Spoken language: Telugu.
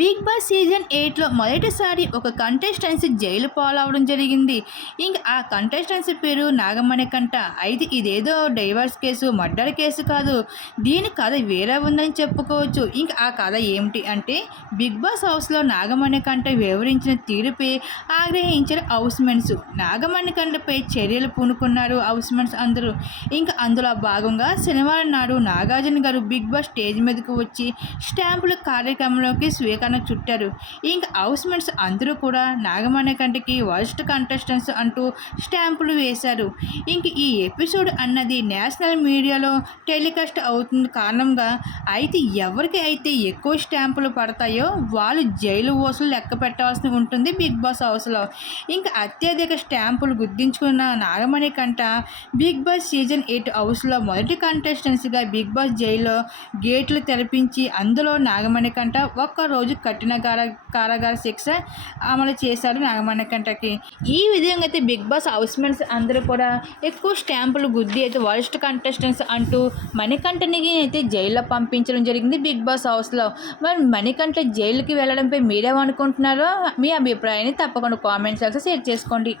బిగ్ బాస్ సీజన్ ఎయిట్లో మొదటిసారి ఒక కంటెస్టెన్సీ జైలు పాలవడం జరిగింది. ఇంక ఆ కంటెస్టెన్సీ పేరు నాగమణి కంట. అయితే ఇదేదో డైవర్స్ కేసు మర్డర్ కేసు కాదు. దీని కథ వేరే ఉందని చెప్పుకోవచ్చు. ఇంక ఆ కథ ఏమిటి అంటే బిగ్ బాస్ హౌస్లో నాగమణి కంట వివరించిన తీరుపై ఆగ్రహించిన హౌస్మెంట్స్ నాగమణి కంటపై చర్యలు పూనుకున్నారు హౌస్మెంట్స్ అందరూ. ఇంకా అందులో భాగంగా శనివారం నాడు నాగార్జున గారు బిగ్ బాస్ స్టేజ్ మీదకు వచ్చి స్టాంపుల కార్యక్రమంలోకి స్వీకరణ చుట్టారు. ఇంకా హౌస్మెంట్స్ అందరూ కూడా నాగమణి కంటికి వరస్ట్ కంటెస్టెంట్స్ అంటూ స్టాంపులు వేశారు. ఇంక ఈ ఎపిసోడ్ అన్నది నేషనల్ మీడియాలో టెలికాస్ట్ అవుతుంది కారణంగా అయితే ఎవరికి అయితే ఎక్కువ స్టాంపులు పడతాయో వాళ్ళు జైలు ఓసులు లెక్క పెట్టాల్సి ఉంటుంది బిగ్ బాస్ హౌస్లో. ఇంకా అత్యధిక స్టాంపులు గుర్తించుకున్న నాగమణి కంట బిగ్ బాస్ సీజన్ ఎయిట్ హౌస్లో మొదటి కంటెస్టెంట్స్గా బిగ్ బాస్ జైల్లో గేట్లు తెరిపించి అందులో నాగమణి కంట ఒక్కరోజు కఠిన కార కారాగార శిక్ష అమలు చేశారు నాగమణి కంటకి. ఈ విధంగా అయితే బిగ్ బాస్ హౌస్మెంట్స్ అందరూ కూడా ఎక్కువ స్టాంపులు గుద్ది అయితే వరస్ట్ కంటెస్టెంట్స్ అంటూ మణికంఠని అయితే జైల్లో పంపించడం జరిగింది బిగ్ బాస్ హౌస్లో. మరి మణికంఠ జైలుకి వెళ్ళడంపై మీరేమనుకుంటున్నారో మీ అభిప్రాయాన్ని తప్పకుండా కామెంట్స్ సెక్షన్ షేర్ చేసుకోండి.